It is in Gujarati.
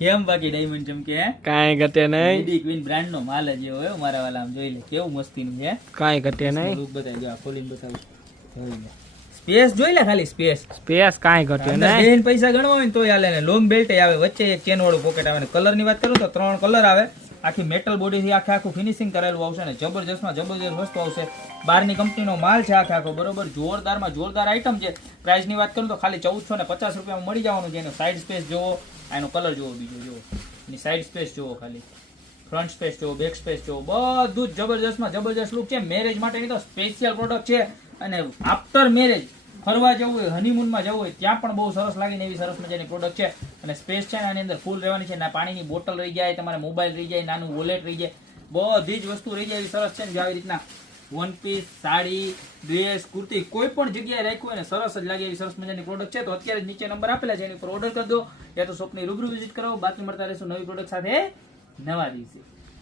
કેમ બાકી ડાયમંડ ચમકે હે કાંઈ ઘટે નહીં, લેડી ક્વીન બ્રાન્ડ નો માલ જ એવો હે મારા વાલા. આમ જોઈ લે કેવું મસ્તીનું છે. કાંઈ ઘટે નહીં. લુક બતાવી દો, આ ખોલીને બતાવું. જોઈ લે સ્પેસ જોઈ લે, ખાલી સ્પેસ. સ્પેસ કાંઈ ઘટે અંદર નહીં. બેન પૈસા ગણવા હોય ને તોય હાલે ને. લોંગ બેલ્ટ આવે, વચ્ચે એક ચેન વાળું પોકેટ આવે. કલર ની વાત કરું તો 3 કલર આવે. આખી મેટલ બોડી થી આખું ફિનિશિંગ કરેલું આવશે ને જબરજસ્ત માં જબરજસ્ત વસ્તુ આવશે. બહારની કંપનીનો માલ છે આખો બરોબર. જોરદારમાં જોરદાર આઈટમ છે. પ્રાઇસ ની વાત કરું તો ખાલી 1450 રૂપિયામાં મળી જવાનું છે. એનો સાઈડ સ્પેસ જોવો, એનો કલર જોવો, બીજો જોવો, એની સાઈડ સ્પેસ જોવો, ખાલી ફ્રન્ટ સ્પેસ જોવો, બેક સ્પેસ જોવો, બધું જ જબરજસ્તમાં જબરજસ્ત લુક છે. મેરેજ માટેની તો સ્પેશિયલ પ્રોડક્ટ છે. અને આફ્ટર મેરેજ ફરવા જવું હોય, હનીમૂનમાં જવું હોય ત્યાં પણ બહુ સરસ લાગે ને એવી સરસ મજાની પ્રોડક્ટ છે. અને સ્પેસ છે ને આની અંદર ફૂલ રહેવાની છે. ના પાણીની બોટલ રહી જાય, તમારે મોબાઈલ રહી જાય, નાનું વોલેટ રહી જાય, બધી જ વસ્તુ રહી જાય એવી સરસ છે ને. આવી રીતના one piece, sari, dress, kurti કોઈ પણ જગ્યાએ રાખ્યું હોય ને સરસ જ લાગે એવી સરસ મજાની પ્રોડક્ટ છે. તો અત્યારે નીચે નંબર આપેલા છે, એની પર ઓર્ડર કરી દો, યા તો શોપની રૂબરૂ વિઝિટ કરો. બાકી મળતા રહેશું નવી પ્રોડક્ટ સાથે નવા દિવસે.